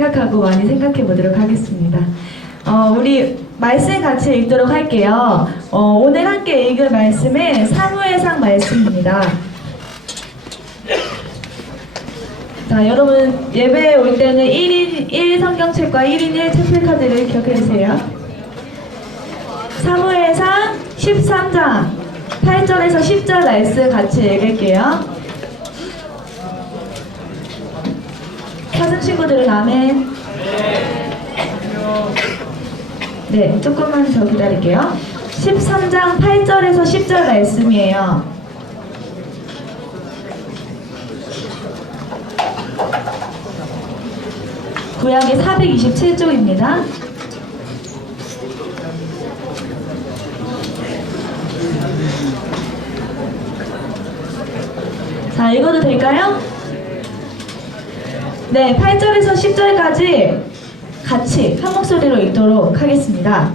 생각하고 많이 생각해 보도록 하겠습니다. 우리 말씀 같이 읽도록 할게요. 오늘 함께 읽을 말씀은 사무엘상 말씀입니다. 자, 여러분 예배에 올 때는 1인 1 성경책과 1인 1 채플카드를 기억해 주세요. 사무엘상 13장 8절에서 10절 말씀 같이 읽을게요. 사슴 친구들은 아멘. 네, 조금만 더 기다릴게요. 13장 8절에서 10절 말씀이에요. 구약이 427쪽입니다. 자, 읽어도 될까요? 네, 8절에서 10절까지 같이 한 목소리로 읽도록 하겠습니다.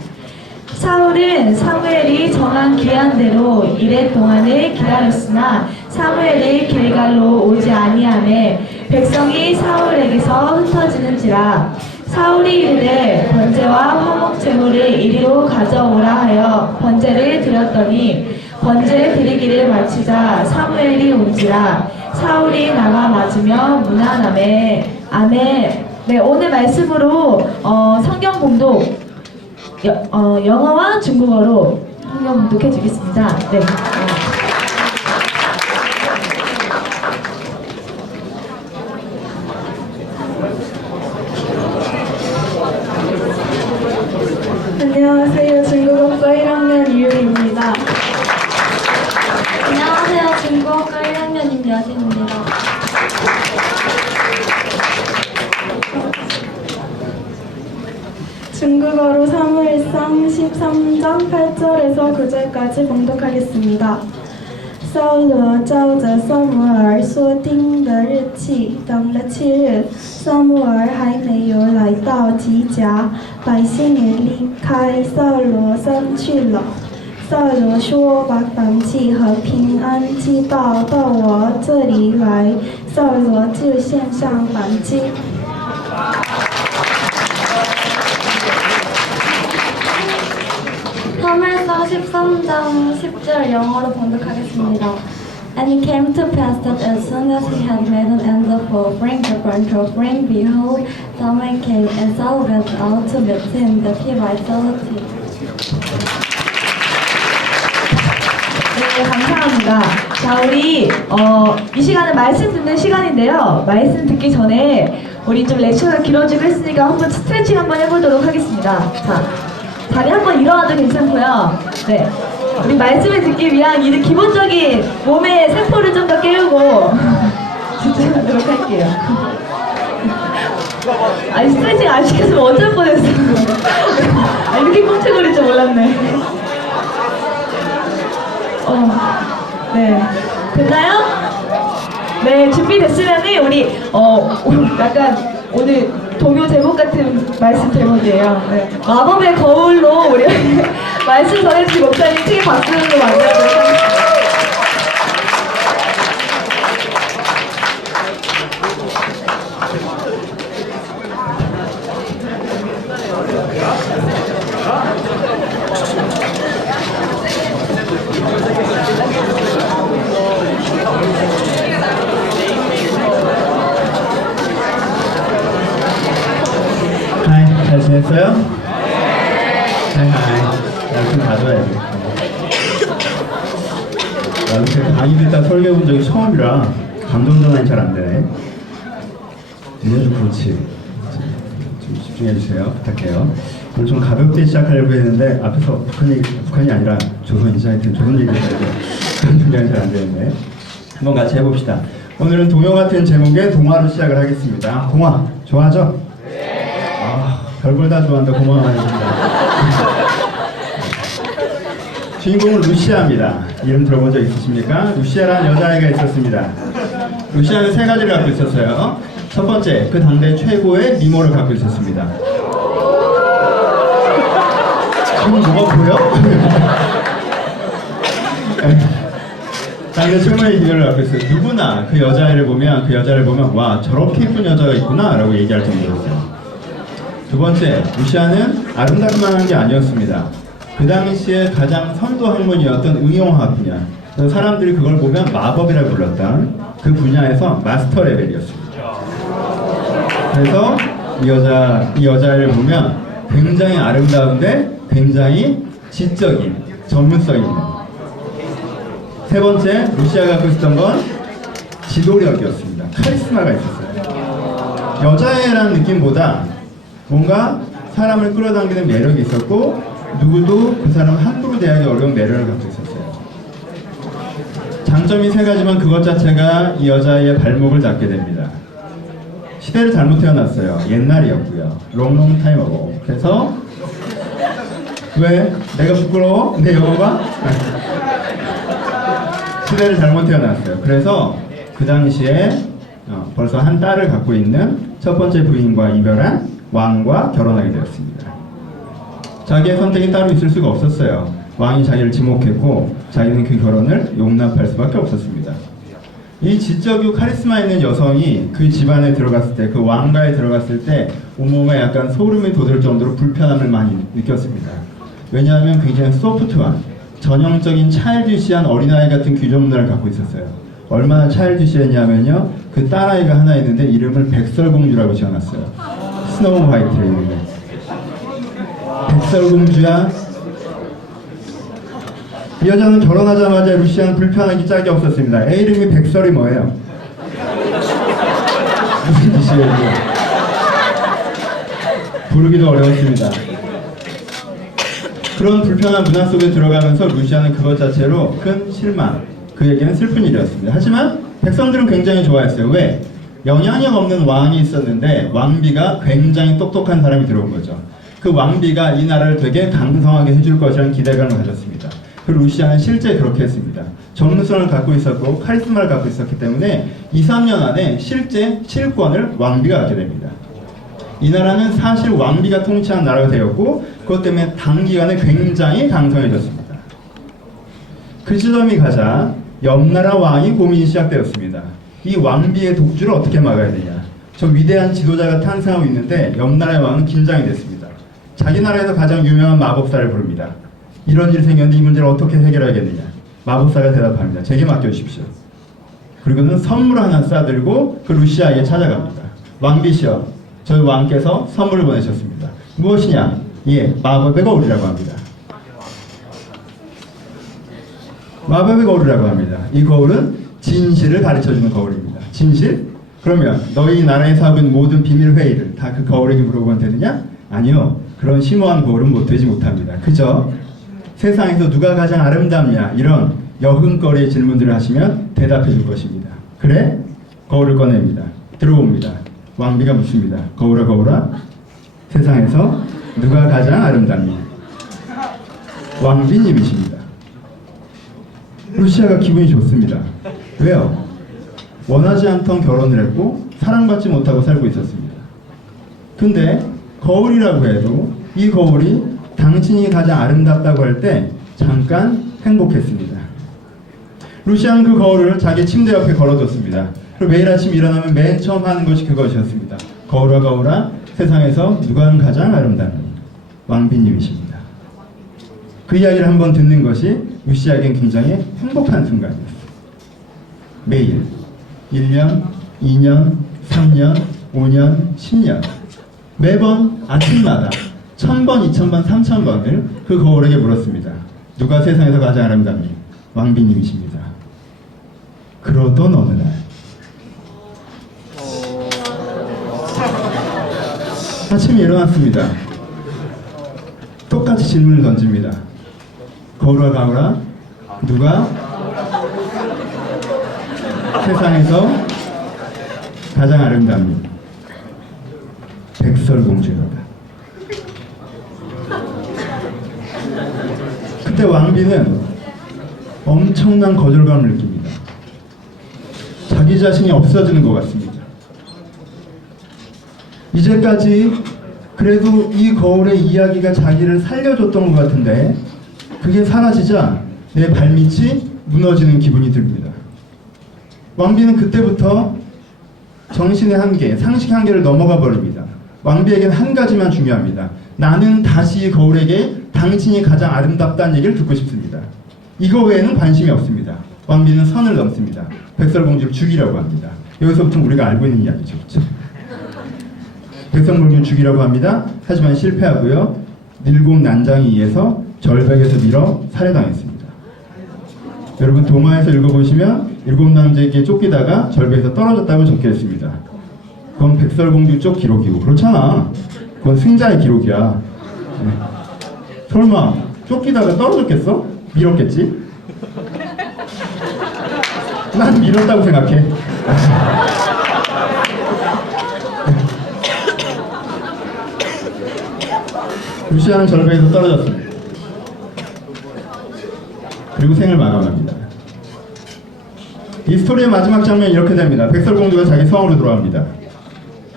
사울은 사무엘이 정한 기한대로 이래 동안을 기다렸으나 사무엘이 길갈로 오지 아니하매 백성이 사울에게서 흩어지는지라. 사울이 이르되 번제와 화목 제물을 이리로 가져오라 하여 번제를 드렸더니 번제 드리기를 마치자 사무엘이 온지라. 사울이 나가 맞으며 무난하매. 아멘. 네, 오늘 말씀으로 성경 봉독 영어와 중국어로 성경 봉독해 주겠습니다. 네. 안녕하세요. 중국어과 1학년 이유리입니다. 안녕하세요. 중국어과 1학년 임여진입니다. 중국어로 사무엘상 13장 8절에서 9절까지 봉독하겠습니다. 扫罗照着撒母耳所定的日期等了7日，撒母耳还没有来到吉甲，百姓也离开扫罗山去了。扫罗说：“把燔祭和平安祭到我这里来。”扫罗就献上燔祭。 사무엘상 13장 10절 영어로 봉독하겠습니다. And it came to pass that as soon as he had made an end of offering the burnt offering, behold, Samuel came, and Saul went out to meet him, that he might salute him. 네, 감사합니다. 자, 우리 이 시간은 말씀 듣는 시간인데요. 말씀 듣기 전에 우리 좀 렉처가 길어지고 했으니까 한번 스트레칭 한번 해보도록 하겠습니다. 자, 다리 한번 일어나도 괜찮고요. 네, 우리 말씀을 듣기 위한 이 기본적인 몸의 세포를 좀 더 깨우고 집중하도록 할게요. 아니, 스트레칭 안 시켰으면 어쩔 뻔했어. 아, 이렇게 꽁트거릴 줄 몰랐네. 네, 됐나요? 네, 준비됐으면은 우리 약간 오늘 동요 제목 같은 말씀 제목이에요. 네. 마법의 거울로 우리 말씀 전해주신 목사님 크게 박수로 만나도록 하겠습니다. 잘 지냈어요? 네. 말씀 가져야지. 나도 이렇게 강의 듣다 설교 본 적이 처음이라 감정 전환이 잘 안 되네. 들려줘, 그렇지. 좀 집중해주세요. 부탁해요. 오늘 좀 가볍게 시작하려고 했는데 앞에서 북한이 아니라 조선이지. 하여튼 조선 얘기를 해야 돼. 그런 분량이 잘 안 되는데 한번 같이 해봅시다. 오늘은 동요 같은 제목의 동화로 시작을 하겠습니다. 동화 좋아하죠? 별걸 다 좋아한다. 고마워합니다. 주인공은 루시아입니다. 이름 들어본 적 있으십니까? 루시아라는 여자아이가 있었습니다. 루시아는 3가지를 갖고 있었어요. 첫 번째, 그 당대 최고의 미모를 갖고 있었습니다. 지금 뭐가 보여? 당대 최고의 미모를 갖고 있어요. 누구나 그 여자를 보면 와, 저렇게 예쁜 여자가 있구나 라고 얘기할 정도였어요. 두 번째, 루시아는 아름답기만 한 게 아니었습니다. 그 당시에 가장 선도 학문이었던 응용화학 분야, 사람들이 그걸 보면 마법이라고 불렀던 그 분야에서 마스터 레벨이었습니다. 그래서 이 여자를 보면 굉장히 아름다운데 굉장히 지적인 전문성 있는. 세 번째, 루시아가 갖고 있었던 건 지도력이었습니다. 카리스마가 있었어요. 여자애라는 느낌보다 뭔가 사람을 끌어당기는 매력이 있었고, 누구도 그 사람 함부로 대하기 어려운 매력을 갖고 있었어요. 장점이 세 가지만 그것 자체가 이 여자의 발목을 잡게 됩니다. 시대를 잘못 태어났어요. 옛날이었고요. 롱롱 타임 어고. 그래서 왜? 내가 부끄러워? 내 영어가? 시대를 잘못 태어났어요. 그래서 그 당시에 벌써 한 딸을 갖고 있는 첫 번째 부인과 이별한 왕과 결혼하게 되었습니다. 자기의 선택이 따로 있을 수가 없었어요. 왕이 자기를 지목했고 자기는 그 결혼을 용납할 수밖에 없었습니다. 이 지적이고 카리스마 있는 여성이 그 집안에 들어갔을 때, 그 왕가에 들어갔을 때 온몸에 약간 소름이 돋을 정도로 불편함을 많이 느꼈습니다. 왜냐하면 굉장히 소프트한, 전형적인 차일드시한 어린아이 같은 귀족 문화를 갖고 있었어요. 얼마나 차일드시했냐면요, 그 딸아이가 하나 있는데 이름을 백설공주라고 지어놨어요. 스노우 화이트 이름을. 백설공주야. 이 여자는 결혼하자마자 루시아는 불편하기 짝이 없었습니다. 애 이름이 백설이 뭐예요? 무슨 뜻이에요? 부르기도 어려웠습니다. 그런 불편한 문화 속에 들어가면서 루시아는 그것 자체로 큰 실망, 그에게는 슬픈 일이었습니다. 하지만 백성들은 굉장히 좋아했어요. 왜? 영향력 없는 왕이 있었는데 왕비가 굉장히 똑똑한 사람이 들어온 거죠. 그 왕비가 이 나라를 되게 강성하게 해줄 것이라는 기대감을 가졌습니다. 그 루시아는 실제 그렇게 했습니다. 전문성을 갖고 있었고 카리스마를 갖고 있었기 때문에 2, 3년 안에 실제 실권을 왕비가 갖게 됩니다. 이 나라는 사실 왕비가 통치한 나라가 되었고, 그것 때문에 단기간에 굉장히 강성해졌습니다. 그 시점이 가자 옆나라 왕이 고민이 시작되었습니다. 이 왕비의 독주를 어떻게 막아야 되냐. 저 위대한 지도자가 탄생하고 있는데 옆나라의 왕은 긴장이 됐습니다. 자기 나라에서 가장 유명한 마법사를 부릅니다. 이런 일이 생겼는데 이 문제를 어떻게 해결하겠느냐. 마법사가 대답합니다. 제게 맡겨주십시오. 그리고는 선물 하나 싸들고 그 루시아에게 찾아갑니다. 왕비시여, 저희 왕께서 선물을 보내셨습니다. 무엇이냐? 예, 마법의 거울이라고 합니다. 마법의 거울이라고 합니다. 이 거울은 진실을 가르쳐주는 거울입니다. 진실? 그러면 너희 나라에서 하고 있는 모든 비밀 회의를 다 그 거울에게 물어보면 되느냐? 아니요. 그런 심오한 거울은 되지 못합니다. 그저 세상에서 누가 가장 아름답냐, 이런 여흥거리의 질문들을 하시면 대답해 줄 것입니다. 그래? 거울을 꺼냅니다. 들어봅니다. 왕비가 묻습니다. 거울아 거울아, 세상에서 누가 가장 아름답니? 왕비님이십니다. 루시아가 기분이 좋습니다. 왜요? 원하지 않던 결혼을 했고 사랑받지 못하고 살고 있었습니다. 근데 거울이라고 해도 이 거울이 당신이 가장 아름답다고 할 때 잠깐 행복했습니다. 루시아는 그 거울을 자기 침대 옆에 걸어뒀습니다. 그리고 매일 아침 일어나면 맨 처음 하는 것이 그것이었습니다. 거울아 거울아, 세상에서 누가 가장 아름답니? 왕비님이십니다. 그 이야기를 한번 듣는 것이 루시아에겐 굉장히 행복한 순간이었어요. 매일 1년, 2년, 3년, 5년, 10년 매번 아침마다 1000번, 2000번, 3000번을 그 거울에게 물었습니다. 누가 세상에서 가장 아름답니? 왕비님이십니다. 그러던 어느 날 아침에 일어났습니다. 똑같이 질문을 던집니다. 거울아 거울아, 누가 세상에서 가장 아름답니? 백설공주입니다. 그때 왕비는 엄청난 거절감을 느낍니다. 자기 자신이 없어지는 것 같습니다. 이제까지 그래도 이 거울의 이야기가 자기를 살려줬던 것 같은데 그게 사라지자 내 발밑이 무너지는 기분이 듭니다. 왕비는 그때부터 정신의 한계, 상식의 한계를 넘어가 버립니다. 왕비에겐 한 가지만 중요합니다. 나는 다시 거울에게 당신이 가장 아름답다는 얘기를 듣고 싶습니다. 이거 외에는 관심이 없습니다. 왕비는 선을 넘습니다. 백설공주를 죽이려고 합니다. 여기서부터 우리가 알고 있는 이야기죠. 그렇죠? 백설공주를 죽이려고 합니다. 하지만 실패하고요. 일곱 난장에 의해서 절벽에서 밀어 살해당했습니다. 여러분 동화에서 읽어보시면 일곱 남자에게 쫓기다가 절벽에서 떨어졌다고 적혀 있습니다. 그건 백설공주 쪽 기록이고 그렇잖아. 그건 승자의 기록이야. 네. 설마 쫓기다가 떨어졌겠어? 밀었겠지? 난 밀었다고 생각해. 루시아는 절벽에서 떨어졌습니다. 그리고 생을 마감합니다. 이 스토리의 마지막 장면이 이렇게 됩니다. 백설공주가 자기 성으로 돌아옵니다.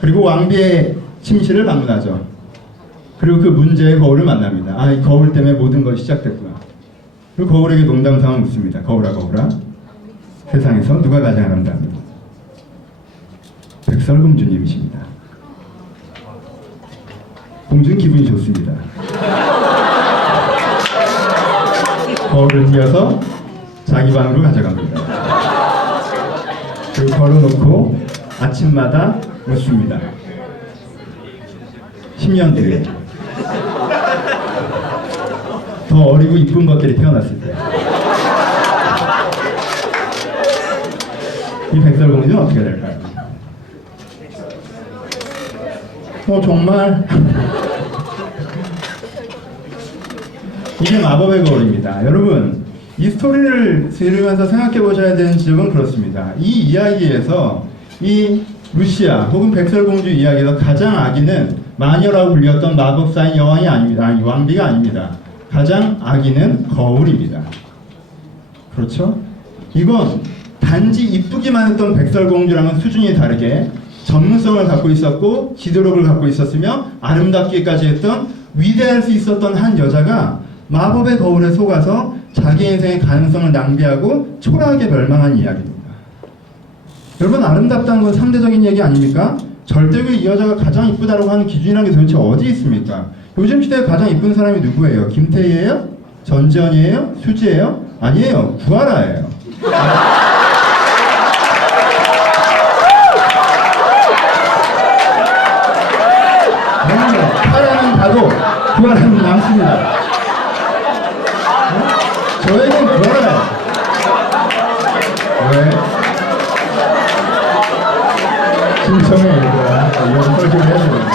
그리고 왕비의 침실을 방문하죠. 그리고 그 문제의 거울을 만납니다. 아, 이 거울 때문에 모든 것이 시작됐구나. 그리고 거울에게 농담삼아 묻습니다. 거울아 거울아, 세상에서 누가 가장 아름답니? 백설공주님이십니다. 공주는 기분이 좋습니다. 거울을 이어서 자기 방으로 가져갑니다. 그리고 걸어놓고 아침마다 묻습니다. 10년 뒤에 더 어리고 이쁜 것들이 태어났을 때 이 백설공주는 어떻게 될까요? 정말 이게 마법의 거울입니다. 여러분 이 스토리를 들으면서 생각해 보셔야 되는 지점은 그렇습니다. 이 이야기에서 이 루시아 혹은 백설공주 이야기에서 가장 악인은 마녀라고 불렸던 마법사인 여왕이 아닙니다. 아니, 왕비가 아닙니다. 가장 악인은 거울입니다. 그렇죠? 이건 단지 이쁘기만 했던 백설공주랑은 수준이 다르게 전문성을 갖고 있었고 지도력을 갖고 있었으며 아름답기까지 했던 위대할 수 있었던 한 여자가 마법의 거울에 속아서 자기 인생의 가능성을 낭비하고 초라하게 멸망한 이야기입니다. 여러분 아름답다는 건 상대적인 얘기 아닙니까? 절대로 이 여자가 가장 이쁘다고 하는 기준이라는 게 도대체 어디 있습니까? 요즘 시대에 가장 이쁜 사람이 누구예요? 김태희예요? 전지현이에요? 수지예요? 아니에요. 구하라예요. 파라는 봐도 구하라는 남습니다. 저에겐 구하라예요. 왜? 신청해 얘들아. 이거 설교를 해야 되는데.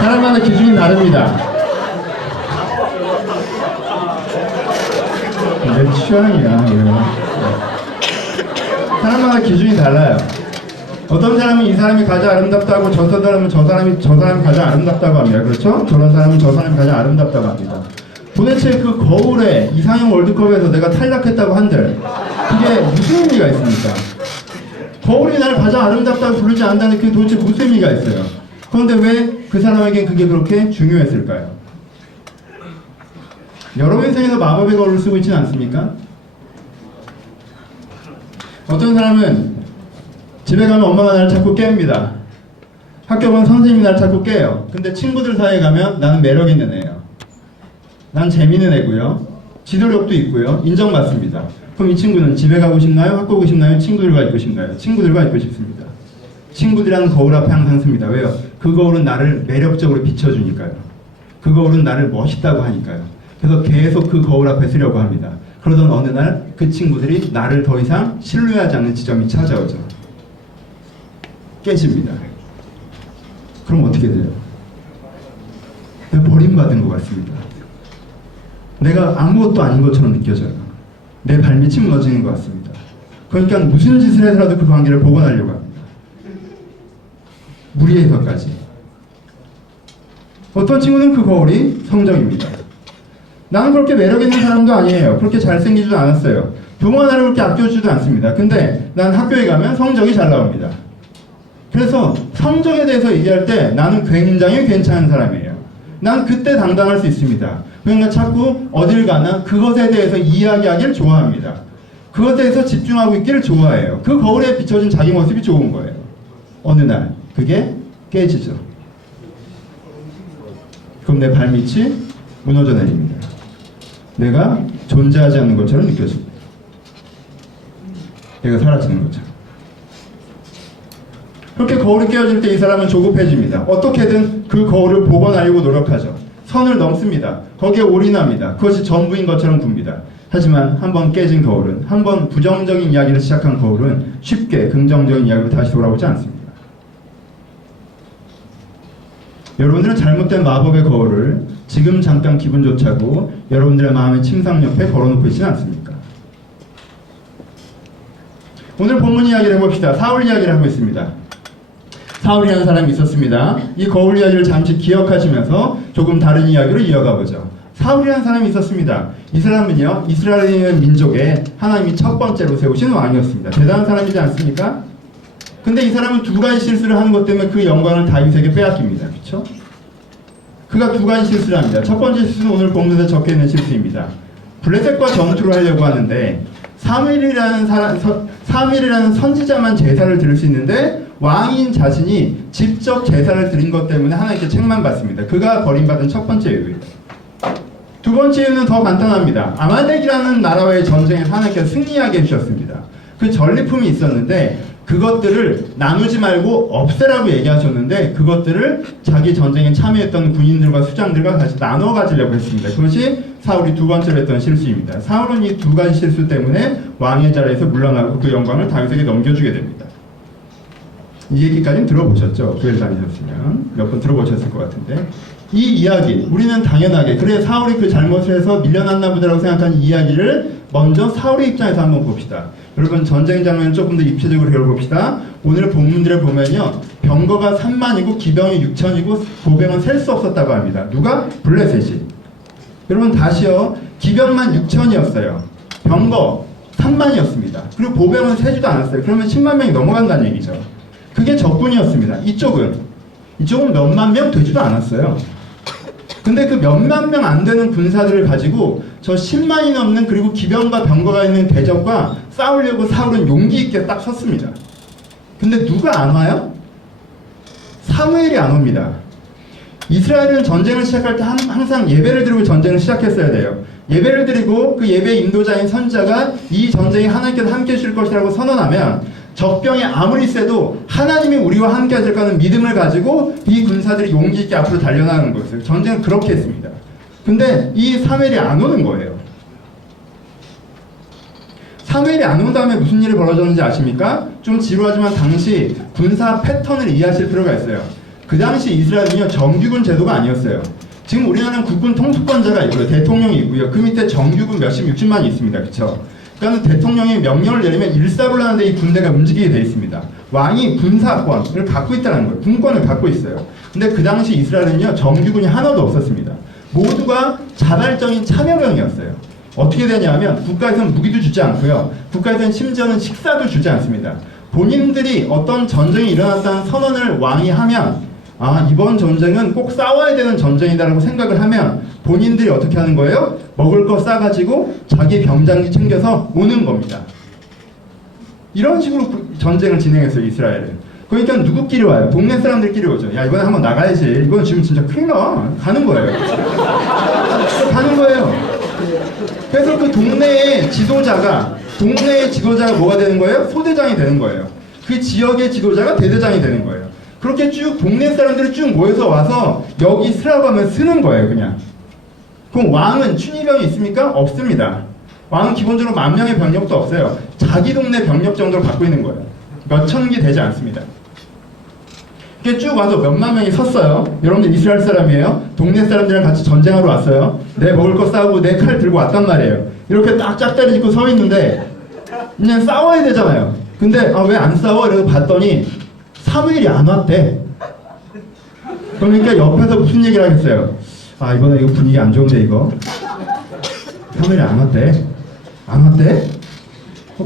사람마다 기준이 다릅니다. 내 취향이야 이거. 사람마다 기준이 달라요. 어떤 사람은 이 사람이 가장 아름답다고 저 사람은 저 사람이 가장 아름답다고 합니다. 그렇죠? 저런 사람은 저 사람이 가장 아름답다고 합니다. 도대체 그 거울에 이상형 월드컵에서 내가 탈락했다고 한들 그게 무슨 의미가 있습니까? 거울이 나를 가장 아름답다고 부르지 않는다는 그게 도대체 무슨 의미가 있어요? 그런데 왜 그 사람에게 그게 그렇게 중요했을까요? 여러분 인생에서 마법의 거울을 쓰고 있지는 않습니까? 어떤 사람은 집에 가면 엄마가 나를 자꾸 깹니다. 학교 가면 선생님이 나를 자꾸 깨요. 근데 친구들 사이에 가면 나는 매력 있는 애예요. 난 재미있는 애고요. 지도력도 있고요. 인정받습니다. 그럼 이 친구는 집에 가고 싶나요? 학교 가고 싶나요? 친구들과 있고 싶나요? 친구들과 있고 싶습니다. 친구들이라는 거울 앞에 항상 섭니다. 왜요? 그 거울은 나를 매력적으로 비춰주니까요. 그 거울은 나를 멋있다고 하니까요. 그래서 계속 그 거울 앞에 서려고 합니다. 그러던 어느 날 그 친구들이 나를 더 이상 신뢰하지 않는 지점이 찾아오죠. 깨집니다. 그럼 어떻게 돼요? 내가 버림받은 것 같습니다. 내가 아무것도 아닌 것처럼 느껴져요. 내 발밑이 무너지는 것 같습니다. 그러니까 무슨 짓을 해서라도 그 관계를 복원하려고 합니다. 무리해서까지. 어떤 친구는 그 거울이 성적입니다. 나는 그렇게 매력 있는 사람도 아니에요. 그렇게 잘생기지도 않았어요. 부모가 나를 그렇게 아껴주지도 않습니다. 근데 난 학교에 가면 성적이 잘 나옵니다. 그래서 성적에 대해서 얘기할 때 나는 굉장히 괜찮은 사람이에요. 난 그때 당당할 수 있습니다. 그러니까 자꾸 어딜 가나 그것에 대해서 이야기하기를 좋아합니다. 그것에 대해서 집중하고 있기를 좋아해요. 그 거울에 비춰진 자기 모습이 좋은 거예요. 어느 날 그게 깨지죠. 그럼 내 발밑이 무너져 내립니다. 내가 존재하지 않는 것처럼 느껴집니다. 내가 사라지는 것처럼. 그렇게 거울이 깨어질 때 이 사람은 조급해집니다. 어떻게든 그 거울을 복원하려고 노력하죠. 선을 넘습니다. 거기에 올인합니다. 그것이 전부인 것처럼 굽니다. 하지만 한번 깨진 거울은, 한번 부정적인 이야기를 시작한 거울은 쉽게 긍정적인 이야기로 다시 돌아오지 않습니다. 여러분들은 잘못된 마법의 거울을 지금 잠깐 기분 좋자고 여러분들의 마음의 침상 옆에 걸어놓고 있지는 않습니까? 오늘 본문 이야기를 해봅시다. 사울 이야기를 하고 있습니다. 사울이라는 사람이 있었습니다. 이 거울 이야기를 잠시 기억하시면서 조금 다른 이야기로 이어가 보죠. 사울이라는 사람이 있었습니다. 이 사람은요, 이스라엘 민족에 하나님이 첫 번째로 세우신 왕이었습니다. 대단한 사람이지 않습니까? 근데 이 사람은 두 가지 실수를 하는 것 때문에 그 영광을 다윗에게 빼앗깁니다. 그렇죠? 그가 두 가지 실수를 합니다. 첫 번째 실수는 오늘 본문에 적혀 있는 실수입니다. 블레셋과 전투를 하려고 하는데 사무엘이라는 선지자만 제사를 드릴 수 있는데 왕인 자신이 직접 제사를 드린 것 때문에 하나님께 책만 받습니다. 그가 버림받은 첫 번째 이유예요. 두 번째 이유는 더 간단합니다. 아말렉이라는 나라와의 전쟁에서 하나님께서 승리하게 해주셨습니다. 그 전리품이 있었는데 그것들을 나누지 말고 없애라고 얘기하셨는데 그것들을 자기 전쟁에 참여했던 군인들과 수장들과 다시 나눠 가지려고 했습니다. 그것이 사울이 두 번째로 했던 실수입니다. 사울은 이 두 가지 실수 때문에 왕의 자리에서 물러나고 그 영광을 다윗에게 넘겨주게 됩니다. 이 얘기까지는 들어보셨죠? 교회를 다니셨으면 몇 번 들어보셨을 것 같은데 이 이야기 우리는 당연하게 그래 사울이 그 잘못을 해서 밀려났나 보다라고 생각하는 이야기를 먼저 사울의 입장에서 한번 봅시다. 여러분 전쟁 장면을 조금 더 입체적으로 배워봅시다. 오늘 본문들을 보면요 병거가 3만이고 기병이 6천이고 보병은 셀 수 없었다고 합니다. 누가? 블레셋이. 여러분 다시요 기병만 6천이었어요. 병거 3만이었습니다. 그리고 보병은 세지도 않았어요. 그러면 10만 명이 넘어간다는 얘기죠. 그게 적군이었습니다. 이쪽은 몇만 명 되지도 않았어요. 근데 그 몇만 명 안 되는 군사들을 가지고 저 10만이 넘는 그리고 기병과 병거가 있는 대적과 싸우려고 사울은 용기 있게 딱 섰습니다. 근데 누가 안 와요? 사무엘이 안 옵니다. 이스라엘은 전쟁을 시작할 때 항상 예배를 드리고 전쟁을 시작했어야 돼요. 예배를 드리고 그 예배 인도자인 선지자가 이 전쟁에 하나님께서 함께 해주실 것이라고 선언하면 적병이 아무리 세도 하나님이 우리와 함께 하실 거는 믿음을 가지고 이 군사들이 용기 있게 앞으로 달려나가는 거였어요. 전쟁은 그렇게 했습니다. 근데 이 사무엘이 안 오는 거예요. 사무엘이 안 온 다음에 무슨 일이 벌어졌는지 아십니까? 좀 지루하지만 당시 군사 패턴을 이해하실 필요가 있어요. 그 당시 이스라엘은요 정규군 제도가 아니었어요. 지금 우리나라는 국군 통수권자가 있고요. 대통령이 있고요. 그 밑에 정규군 몇십, 60만이 있습니다. 그렇죠? 그러니까 대통령이 명령을 내리면 일사불란한데 이 군대가 움직이게 돼 있습니다. 왕이 군사권을 갖고 있다는 거예요. 군권을 갖고 있어요. 근데 그 당시 이스라엘은요 정규군이 하나도 없었습니다. 모두가 자발적인 참여병이었어요. 어떻게 되냐면 국가에서는 무기도 주지 않고요. 국가에서는 심지어는 식사도 주지 않습니다. 본인들이 어떤 전쟁이 일어났다는 선언을 왕이 하면 이번 전쟁은 꼭 싸워야 되는 전쟁이다라고 생각을 하면 본인들이 어떻게 하는 거예요? 먹을 거 싸가지고 자기 병장기 챙겨서 오는 겁니다. 이런 식으로 전쟁을 진행했어요, 이스라엘은. 그러니까 누구끼리 와요? 동네 사람들끼리 오죠. 야, 이번에 한번 나가야지. 이건 지금 진짜 큰일 나. 가는 거예요. 가는 거예요. 그래서 그 동네의 지도자가 뭐가 되는 거예요? 소대장이 되는 거예요. 그 지역의 지도자가 대대장이 되는 거예요. 그렇게 쭉 동네 사람들이 쭉 모여서 와서 여기 쓰라고 하면 쓰는 거예요, 그냥. 그럼 왕은 춘희병이 있습니까? 없습니다. 왕은 기본적으로 10,000명의 병력도 없어요. 자기 동네 병력 정도로 갖고 있는 거예요. 몇천 개 되지 않습니다. 이렇게 쭉 와서 몇만 명이 섰어요. 여러분들 이스라엘 사람이에요. 동네 사람들이랑 같이 전쟁하러 왔어요. 내 먹을 거 싸우고 내 칼 들고 왔단 말이에요. 이렇게 딱 짝다리 짚고 서 있는데 그냥 싸워야 되잖아요. 근데 왜 안 싸워? 이러고 봤더니 사무엘이 안 왔대. 그러니까 옆에서 무슨 얘기를 하겠어요? 이번에 이거 분위기 안 좋은데 이거 사무엘이 안 왔대. 안 왔대?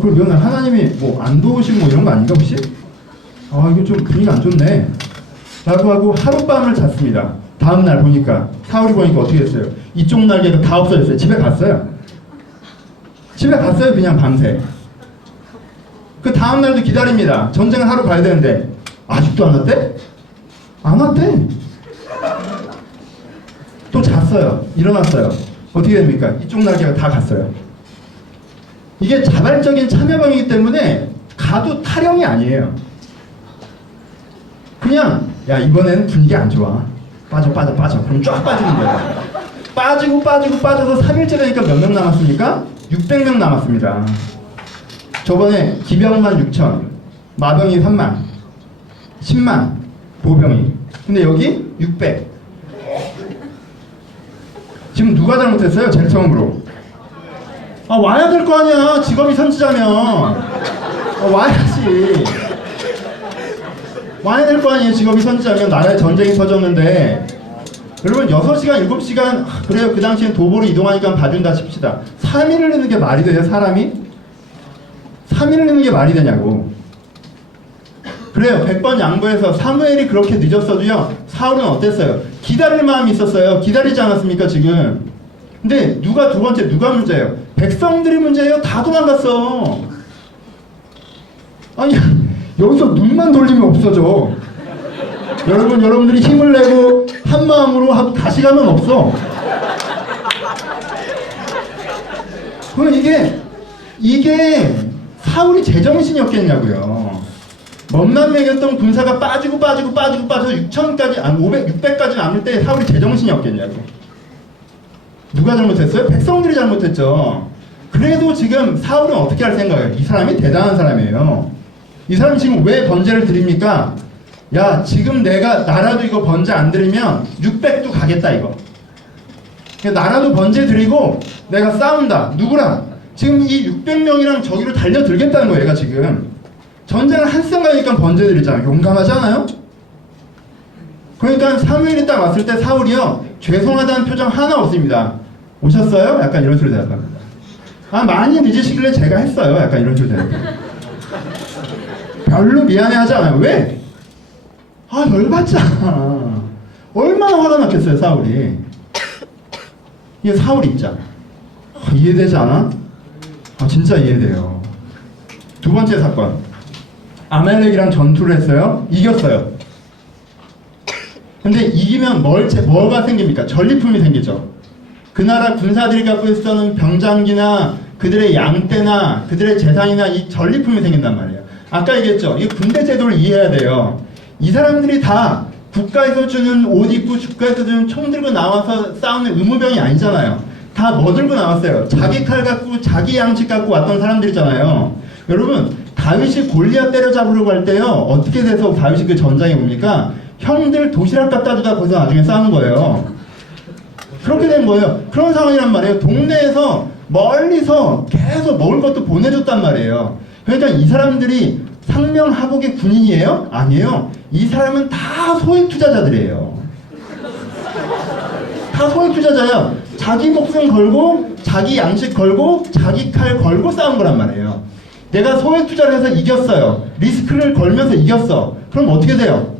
그럼 이거는 하나님이 뭐 안 도우시고 뭐 이런 거 아닌가 혹시? 이거 좀 분위기 안 좋네 라고 하고 하룻밤을 잤습니다. 다음날 보니까 사울이 보니까 어떻게 했어요? 이쪽 날개가 다 없어졌어요. 집에 갔어요. 그냥 밤새. 그 다음 날도 기다립니다. 전쟁을 하러 가야 되는데 아직도 안 왔대? 안 왔대. 또 잤어요. 일어났어요. 어떻게 됩니까? 이쪽 날개가 다 갔어요. 이게 자발적인 참여방이기 때문에 가도 타령이 아니에요. 그냥 야 이번에는 분위기 안 좋아. 빠져. 그럼 쫙 빠지는 거예요. 빠져서 3일째 되니까 몇 명 남았습니까? 600명 남았습니다. 저번에 기병만 6천, 마병이 3만, 10만, 보병이. 근데 여기 600. 지금 누가 잘못했어요? 제일 처음으로. 아 와야 될 거 아니야. 직업이 선지자면. 와야지. 와야 될 거 아니에요. 직업이 선지자면. 나라에 전쟁이 터졌는데 여러분 6시간 7시간 그래요. 그 당시엔 도보로 이동하니까 봐준다 칩시다. 3일을 내는 게 말이 돼요? 사람이? 3일을 내는 게 말이 되냐고. 그래요. 100번 양보해서 사무엘이 그렇게 늦었어도요 사울은 어땠어요? 기다릴 마음이 있었어요. 기다리지 않았습니까 지금? 근데 누가 두 번째 누가 문제예요? 백성들이 문제예요? 다 도망갔어. 아니 여기서 눈만 돌리면 없어져. 여러분들이 힘을 내고 한 마음으로 하고 다시 가면 없어. 그럼 이게 사울이 제정신이었겠냐고요. 멋만 매겼던 군사가 빠지고 6천까지 600까지 남을 때 사울이 제정신이었겠냐고. 누가 잘못했어요? 백성들이 잘못했죠. 그래도 지금 사울은 어떻게 할 생각이에요? 이 사람이 대단한 사람이에요. 이 사람이 지금 왜 번제를 드립니까? 야 지금 내가 나라도 이거 번제 안 드리면 600도 가겠다 이거. 나라도 번제 드리고 내가 싸운다. 누구랑? 지금 이 600명이랑 저기로 달려들겠다는 거예요 얘가 지금. 전쟁을 한 생각이니까 번제 드리잖아요. 용감하지 않아요? 그러니까 사무엘이 딱 왔을 때 사울이요 죄송하다는 표정 하나 없습니다. 오셨어요? 약간 이런 소리 대답합니다. 아 많이 늦으시길래 제가 했어요. 약간 이런 소리 대답합니다. 별로 미안해하지 않아요. 왜? 아 열받잖아. 얼마나 화가 났겠어요 사울이. 이게 사울 입장. 이해되지 않아? 진짜 이해돼요. 두 번째 사건. 아말렉이랑 전투를 했어요. 이겼어요. 근데 이기면 뭐가 생깁니까? 전리품이 생기죠. 그 나라 군사들이 갖고 있었던 병장기나 그들의 양떼나 그들의 재산이나 이 전리품이 생긴단 말이에요. 아까 얘기했죠. 이 군대 제도를 이해해야 돼요. 이 사람들이 다 국가에서 주는 옷 입고 국가에서 주는 총 들고 나와서 싸우는 의무병이 아니잖아요. 다 뭐 들고 나왔어요? 자기 칼 갖고 자기 양식 갖고 왔던 사람들이잖아요. 여러분 다윗이 골리앗 때려잡으려고 할 때요 어떻게 돼서 다윗이 그 전장에 옵니까? 형들 도시락 갖다 주다 거기서 나중에 싸우는 거예요. 그렇게 된 거예요. 그런 상황이란 말이에요. 동네에서 멀리서 계속 먹을 것도 보내줬단 말이에요. 그러니까 이 사람들이 상명하복의 군인이에요? 아니에요. 이 사람은 다 소액 투자자들이에요. 다 소액 투자자야. 자기 목숨 걸고 자기 양식 걸고 자기 칼 걸고 싸운 거란 말이에요. 내가 소액 투자를 해서 이겼어요. 리스크를 걸면서 이겼어. 그럼 어떻게 돼요?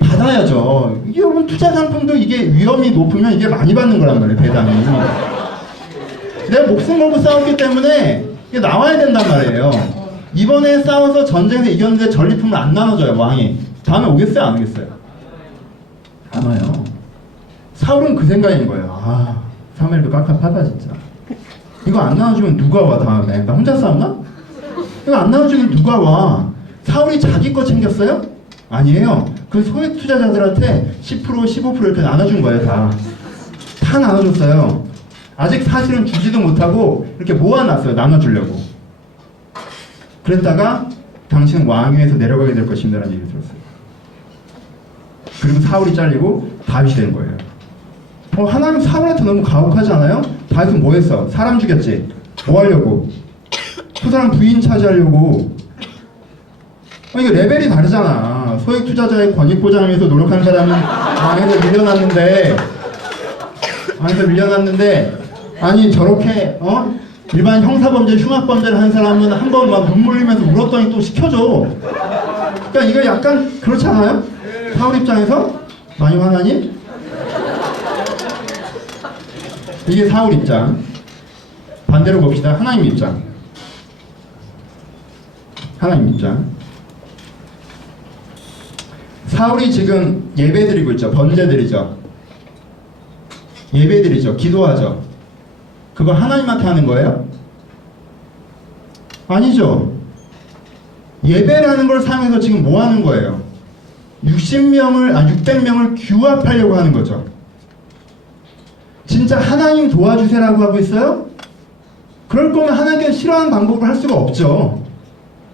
받아야죠. 이게 여러분 투자 상품도 이게 위험이 높으면 이게 많이 받는 거란 말이에요. 배당이. 내가 목숨 걸고 싸웠기 때문에 이게 나와야 된단 말이에요. 이번에 싸워서 전쟁에서 이겼는데 전리품을 안 나눠줘요 왕이. 다음에 오겠어요 안 오겠어요? 안 와요. 사울은 그 생각인 거예요. 사무엘도 깝깝하다 진짜. 이거 안 나눠주면 누가 와 다음에? 나 혼자 싸우나? 이거 안 나눠주면 누가 와? 사울이 자기 거 챙겼어요? 아니에요. 그 소액 투자자들한테 10% 15% 이렇게 나눠준 거예요. 다 나눠줬어요. 아직 사실은 주지도 못하고 이렇게 모아놨어요. 나눠주려고. 그랬다가 당신은 왕위에서 내려가게 될 것입니다라는 얘기를 들었어요. 그리고 사울이 잘리고 다윗이 된 거예요. 하나님 사울한테 너무 가혹하지 않아요? 다윗은 뭐 했어? 사람 죽였지? 뭐 하려고? 그 사람 부인 차지하려고. 이거 레벨이 다르잖아. 소액 투자자의 권익 보장을 위해서 노력한 사람은 왕에서 밀려났는데 아니 저렇게 일반 형사범죄 흉악범죄를 한 사람은 한 번 막 눈물 흘리면서 울었더니 또 시켜줘. 그러니까 이거 약간 그렇지 않아요? 사울 입장에서? 많이 화나니? 이게 사울 입장. 반대로 봅시다. 하나님 입장. 하나님 입장. 사울이 지금 예배드리고 있죠. 번제드리죠. 예배드리죠. 기도하죠. 그거 하나님한테 하는 거예요? 아니죠. 예배라는 걸 사용해서 지금 뭐 하는 거예요? 600명을 규합하려고 하는 거죠. 진짜 하나님 도와주세요라고 하고 있어요? 그럴 거면 하나님께서 싫어하는 방법을 할 수가 없죠.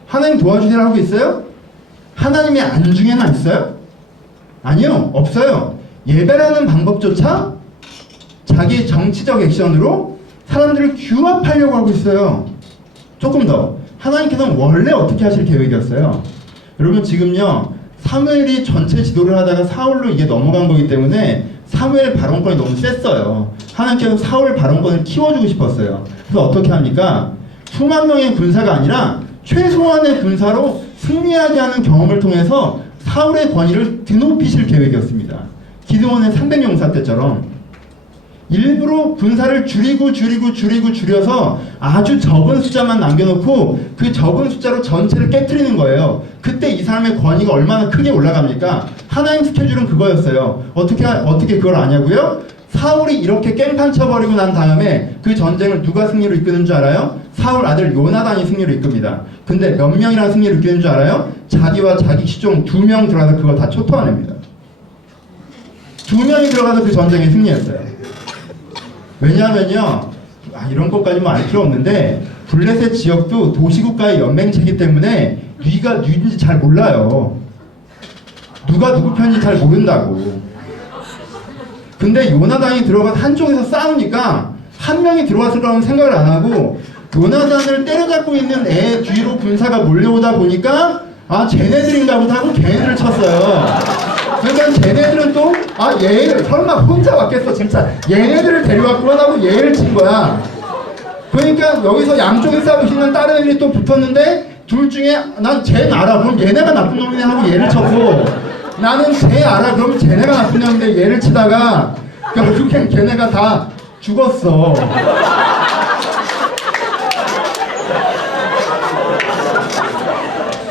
하나님 도와주세요 하고 있어요? 하나님의 안중에나 있어요? 아니요, 없어요. 예배라는 방법조차 자기 정치적 액션으로 사람들을 규합하려고 하고 있어요. 조금 더 하나님께서는 원래 어떻게 하실 계획이었어요? 여러분 지금요 사무엘이 전체 지도를 하다가 사울로 이게 넘어간 거기 때문에 사무엘 발언권이 너무 셌어요. 하나님께서 사울 발언권을 키워주고 싶었어요. 그래서 어떻게 합니까? 수만 명의 군사가 아니라 최소한의 군사로 승리하게 하는 경험을 통해서 사울의 권위를 드높이실 계획이었습니다. 기드온의 300용사 때처럼 일부러 군사를 줄여서 아주 적은 숫자만 남겨놓고 그 적은 숫자로 전체를 깨트리는 거예요. 그때 이 사람의 권위가 얼마나 크게 올라갑니까? 하나님 스케줄은 그거였어요. 어떻게 그걸 아냐고요? 사울이 이렇게 깽판 쳐버리고 난 다음에 그 전쟁을 누가 승리로 이끄는 줄 알아요? 사울 아들 요나단이 승리로 이끕니다. 근데 몇 명이랑 승리로 이끄는 줄 알아요? 자기와 자기 시종 2명 들어가서 그거 다 초토화냅니다. 2명이 들어가서 그 전쟁에 승리했어요. 왜냐하면요, 이런 것까지는 알 필요 없는데 블레셋 지역도 도시국가의 연맹체이기 때문에 누가 누군지 잘 몰라요. 누가 누구 편인지 잘 모른다고. 근데 요나단이 들어가서 한쪽에서 싸우니까 한 명이 들어왔을 거라는 생각을 안 하고 요나단을 때려잡고 있는 애 뒤로 군사가 몰려오다 보니까 쟤네들인가 보다 하고 걔네들을 쳤어요. 그러니까 쟤네들은 또 얘를 설마 혼자 왔겠어 진짜 얘네들을 데려왔구나 하고 얘를 친 거야. 그러니까 여기서 양쪽에 싸우시는 다른 애들이 또 붙었는데 둘 중에 난 쟤 알아 그럼 얘네가 나쁜 놈이네 하고 얘를 쳤고 나는 쟤 알아 그럼 쟤네가 나쁜 놈인데 얘를 치다가 결국엔 걔네가 다 죽었어.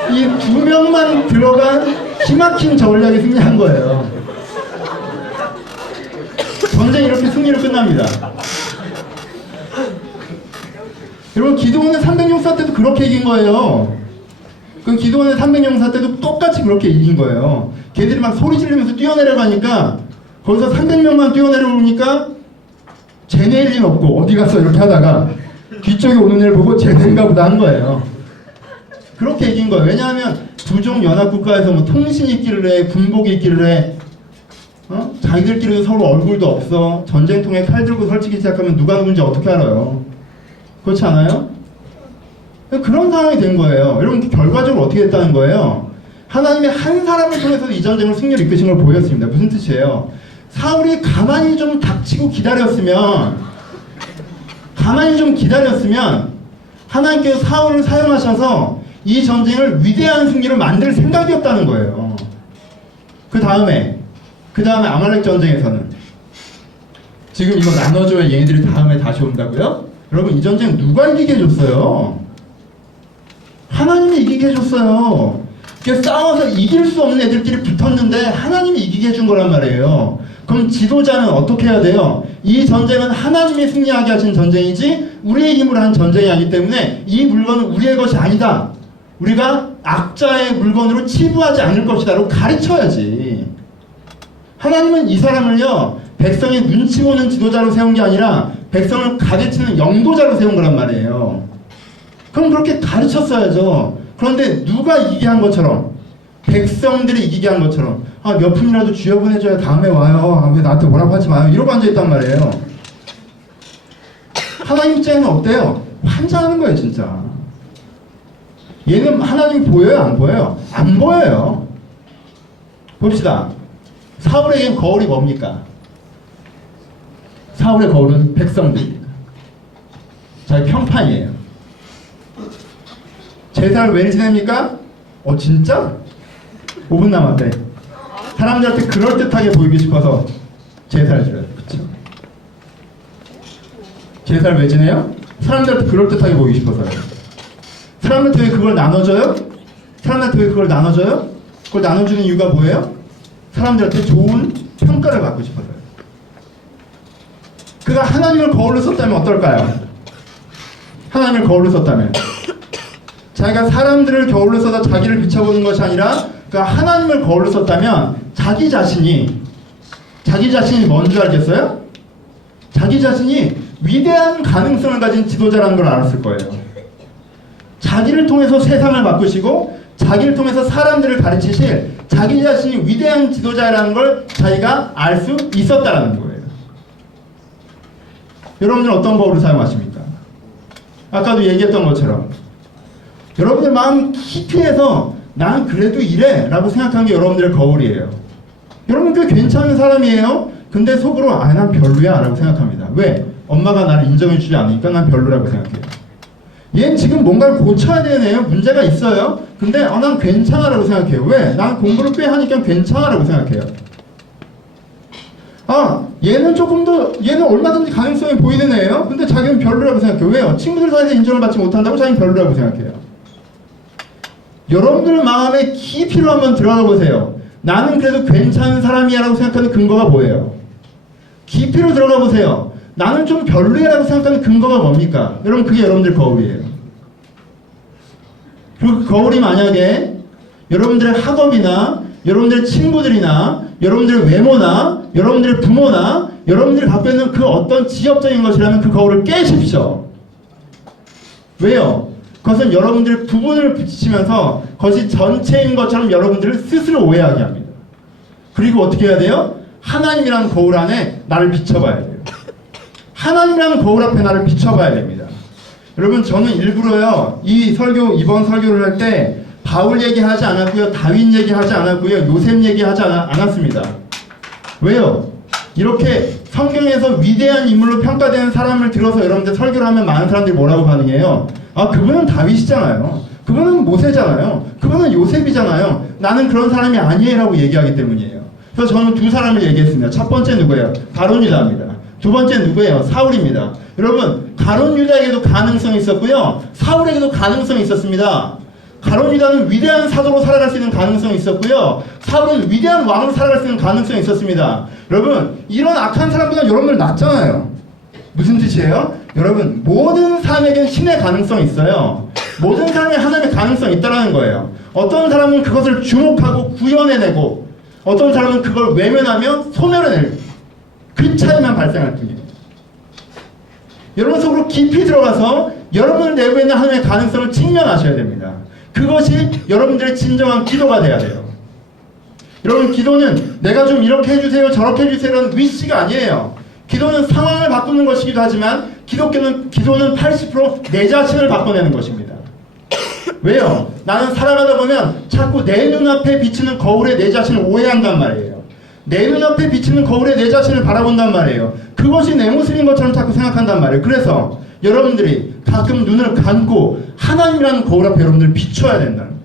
이 2명만 들어간 기막힌 전략이 승리한 거예요. 전쟁이 이렇게 승리로 끝납니다. 여러분 기드온의 300용사 때도 그렇게 이긴 거예요. 그 기드온의 300용사 때도 똑같이 그렇게 이긴 거예요. 걔들이 막 소리 지르면서 뛰어내려가니까 거기서 300명만 뛰어내려오니까 쟤네일 일 없고 어디 갔어 이렇게 하다가 뒤쪽에 오는 애를 보고 쟤네인가 보다 한 거예요. 그렇게 이긴 거예요. 왜냐하면 부종 연합국가에서 뭐 통신이 있길래 군복이 있길래 자기들끼리도 서로 얼굴도 없어. 전쟁통에 칼 들고 설치기 시작하면 누가 누군지 어떻게 알아요? 그렇지 않아요? 그런 상황이 된 거예요. 여러분 결과적으로 어떻게 됐다는 거예요? 하나님의 한 사람을 통해서 이 전쟁을 승리로 이끄신 걸 보였습니다. 무슨 뜻이에요? 사울이 가만히 좀 닥치고 기다렸으면 하나님께서 사울을 사용하셔서 이 전쟁을 위대한 승리로 만들 생각이었다는 거예요. 그 다음에 아말렉 전쟁에서는 지금 이거 나눠줘야 얘네들이 다음에 다시 온다고요? 여러분 이 전쟁 누가 이기게 해줬어요? 하나님이 이기게 해줬어요. 싸워서 이길 수 없는 애들끼리 붙었는데 하나님이 이기게 해준 거란 말이에요. 그럼 지도자는 어떻게 해야 돼요? 이 전쟁은 하나님이 승리하게 하신 전쟁이지 우리의 힘으로 한 전쟁이 아니기 때문에 이 물건은 우리의 것이 아니다. 우리가 악자의 물건으로 치부하지 않을 것이다 라고 가르쳐야지. 하나님은 이 사람을요 백성의 눈치 보는 지도자로 세운 게 아니라 백성을 가르치는 영도자로 세운 거란 말이에요. 그럼 그렇게 가르쳤어야죠. 그런데 누가 이기게 한 것처럼 백성들이 이기게 한 것처럼 몇 푼이라도 쥐어보내줘야 다음에 와요. 왜 나한테 뭐라고 하지 마요. 이러고 앉아있단 말이에요. 하나님 입장에는 어때요? 환장하는 거예요 진짜. 얘는 하나님 보여요? 안 보여요? 안 보여요. 봅시다. 사울에겐 거울이 뭡니까? 사울의 거울은 백성들입니다. 자기 평판이에요. 제사를 왜 지냅니까? 진짜? 5분 남았대. 사람들한테 그럴듯하게 보이고 싶어서 제사를 지내요. 그쵸? 제사를 왜 지내요? 사람들한테 그럴듯하게 보이고 싶어서요. 사람들한테 왜 그걸 나눠줘요? 사람들한테 왜 그걸 나눠줘요? 그걸 나눠주는 이유가 뭐예요? 사람들한테 좋은 평가를 받고 싶어서요. 그가 하나님을 거울로 썼다면 어떨까요? 하나님을 거울로 썼다면 자기가 사람들을 거울로 써서 자기를 비춰보는 것이 아니라 그가 하나님을 거울로 썼다면 자기 자신이 뭔 줄 알겠어요? 자기 자신이 위대한 가능성을 가진 지도자라는 걸 알았을 거예요. 자기를 통해서 세상을 바꾸시고 자기를 통해서 사람들을 가르치실 자기 자신이 위대한 지도자라는 걸 자기가 알 수 있었다라는 거예요. 여러분들 어떤 거울을 사용하십니까? 아까도 얘기했던 것처럼 여러분들 마음 깊이에서 난 그래도 이래 라고 생각하는 게 여러분들의 거울이에요. 여러분 꽤 괜찮은 사람이에요. 근데 속으로 난 별로야 라고 생각합니다. 왜? 엄마가 나를 인정해주지 않으니까 난 별로라고 생각해요. 얘는 지금 뭔가를 고쳐야 되네요. 문제가 있어요. 근데 난 괜찮아 라고 생각해요. 왜? 난 공부를 꽤 하니까 괜찮아 라고 생각해요. 얘는 얼마든지 가능성이 보이는 애예요. 근데 자기는 별로라고 생각해요. 왜요? 친구들 사이에서 인정을 받지 못한다고 자기는 별로라고 생각해요. 여러분들 마음의 깊이로 한번 들어가 보세요. 나는 그래도 괜찮은 사람이야 라고 생각하는 근거가 뭐예요? 깊이로 들어가 보세요. 나는 좀 별로야 라고 생각하는 근거가 뭡니까? 여러분 그게 여러분들 거울이에요. 그리고 그 거울이 만약에 여러분들의 학업이나 여러분들의 친구들이나 여러분들의 외모나 여러분들의 부모나 여러분들이 갖고 있는 그 어떤 지역적인 것이라면 그 거울을 깨십시오. 왜요? 그것은 여러분들의 부분을 비치면서 그것이 전체인 것처럼 여러분들을 스스로 오해하게 합니다. 그리고 어떻게 해야 돼요? 하나님이라는 거울 안에 나를 비춰봐야 돼요. 하나님이라는 거울 앞에 나를 비춰봐야 됩니다. 여러분 저는 일부러요 이번 설교를 할 때 바울 얘기하지 않았고요, 다윈 얘기하지 않았고요, 요셉 얘기하지 않았습니다. 왜요? 이렇게 성경에서 위대한 인물로 평가되는 사람을 들어서 여러분들 설교를 하면 많은 사람들이 뭐라고 반응해요? 그분은 다윗이잖아요. 그분은 모세잖아요. 그분은 요셉이잖아요. 나는 그런 사람이 아니에요 라고 얘기하기 때문이에요. 그래서 저는 두 사람을 얘기했습니다. 첫 번째 누구예요? 가룟 유다입니다. 두 번째 누구예요? 사울입니다. 여러분 가룟 유다에게도 가능성이 있었고요, 사울에게도 가능성이 있었습니다. 가룟 유다는 위대한 사도로 살아갈 수 있는 가능성이 있었고요, 사울은 위대한 왕으로 살아갈 수 있는 가능성이 있었습니다. 여러분 이런 악한 사람보다 여러분들 낫잖아요. 무슨 뜻이에요? 여러분 모든 사람에겐 신의 가능성이 있어요. 모든 사람에 하나님의 가능성이 있다는 거예요. 어떤 사람은 그것을 주목하고 구현해내고 어떤 사람은 그걸 외면하며 소멸해내고 그 차이만 발생할 뿐이에요. 여러분 속으로 깊이 들어가서 여러분 내부에 있는 하나님의 가능성을 직면하셔야 됩니다. 그것이 여러분들의 진정한 기도가 돼야 돼요. 여러분 기도는 내가 좀 이렇게 해주세요 저렇게 해주세요 이런 위시가 아니에요. 기도는 상황을 바꾸는 것이기도 하지만 기도는 80% 내 자신을 바꿔내는 것입니다. 왜요? 나는 살아가다 보면 자꾸 내 눈앞에 비치는 거울에 내 자신을 오해한단 말이에요. 내 눈앞에 비치는 거울에 내 자신을 바라본단 말이에요. 그것이 내 모습인 것처럼 자꾸 생각한단 말이에요. 그래서 여러분들이 가끔 눈을 감고 하나님이라는 거울 앞에 여러분들을 비춰야 된다는 거예요.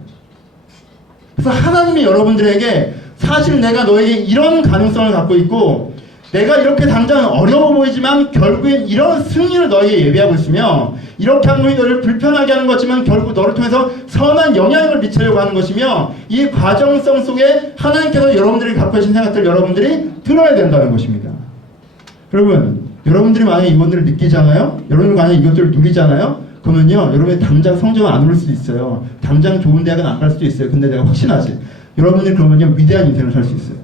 그래서 하나님이 여러분들에게 사실 내가 너에게 이런 가능성을 갖고 있고 내가 이렇게 당장 어려워 보이지만 결국엔 이런 승리를 너에게 예비하고 있으며 이렇게 하는 것이 너를 불편하게 하는 것이지만 결국 너를 통해서 선한 영향을 미치려고 하는 것이며 이 과정성 속에 하나님께서 여러분들이 갖고 계신 생각들 여러분들이 들어야 된다는 것입니다. 여러분들이 만약에 이것들을 느끼잖아요. 여러분들이 만약에 이것들을 누리잖아요. 그러면요 여러분이 당장 성적은 안 오를 수도 있어요. 당장 좋은 대학은 안 갈 수도 있어요. 근데 내가 확신하지 여러분들이 그러면요 위대한 인생을 살 수 있어요.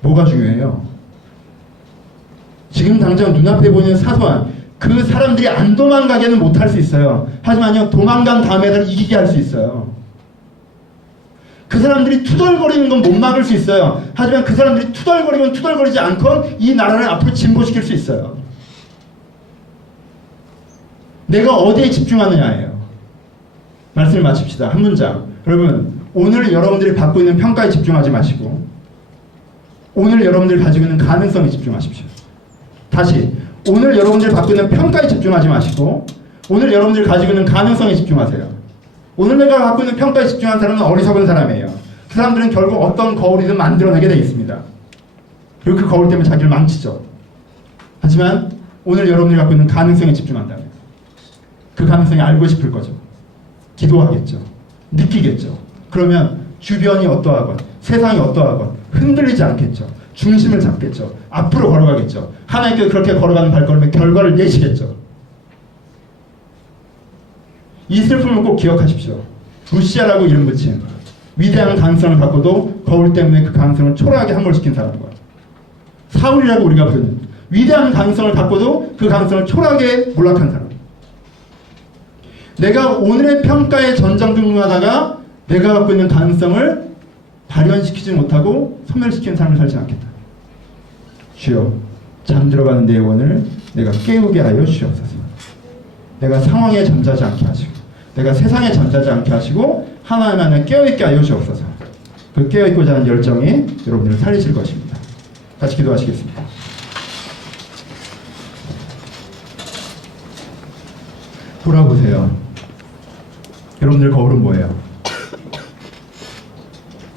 뭐가 중요해요? 지금 당장 눈앞에 보이는 사소한 그 사람들이 안 도망가게는 못할 수 있어요. 하지만요 도망간 다음에는 이기게 할 수 있어요. 그 사람들이 투덜거리는 건 못 막을 수 있어요. 하지만 그 사람들이 투덜거리건 투덜거리지 않건 이 나라를 앞으로 진보시킬 수 있어요. 내가 어디에 집중하느냐예요. 말씀을 마칩시다. 한 문장. 여러분 오늘 여러분들이 받고 있는 평가에 집중하지 마시고 오늘 여러분들이 가지고 있는 가능성에 집중하십시오. 다시 오늘 여러분들이 받고 있는 평가에 집중하지 마시고 오늘 여러분들이 가지고 있는 가능성에 집중하세요. 오늘 내가 갖고 있는 평가에 집중하는 사람은 어리석은 사람이에요. 그 사람들은 결국 어떤 거울이든 만들어내게 되어 있습니다. 그리고 그 거울 때문에 자기를 망치죠. 하지만 오늘 여러분들이 갖고 있는 가능성에 집중한다면 그 가능성이 알고 싶을 거죠. 기도하겠죠. 느끼겠죠. 그러면 주변이 어떠하건 세상이 어떠하건 흔들리지 않겠죠. 중심을 잡겠죠. 앞으로 걸어가겠죠. 하나님께서 그렇게 걸어가는 발걸음의 결과를 내시겠죠. 이 슬픔을 꼭 기억하십시오. 루시아라고 이름 붙인 위대한 가능성을 갖고도 거울 때문에 그 가능성을 초라하게 함몰시킨 사람과 사울이라고 우리가 부르는 위대한 가능성을 갖고도 그 가능성을 초라하게 몰락한 사람. 내가 오늘의 평가에 전전긍긍하다가 내가 갖고 있는 가능성을 발현시키지 못하고 소멸시키는 삶을 살지 않겠다. 주여, 잠들어가는 내 영혼을 내가 깨우게 하여 주옵소서. 내가 상황에 잠자지 않게 하시고 내가 세상에 잠자지 않게 하시고 하나님 안에 깨어있게 하여 주옵소서. 그 깨어있고자 하는 열정이 여러분들을 살리실 것입니다. 같이 기도하시겠습니다. 돌아보세요. 여러분들 거울은 뭐예요?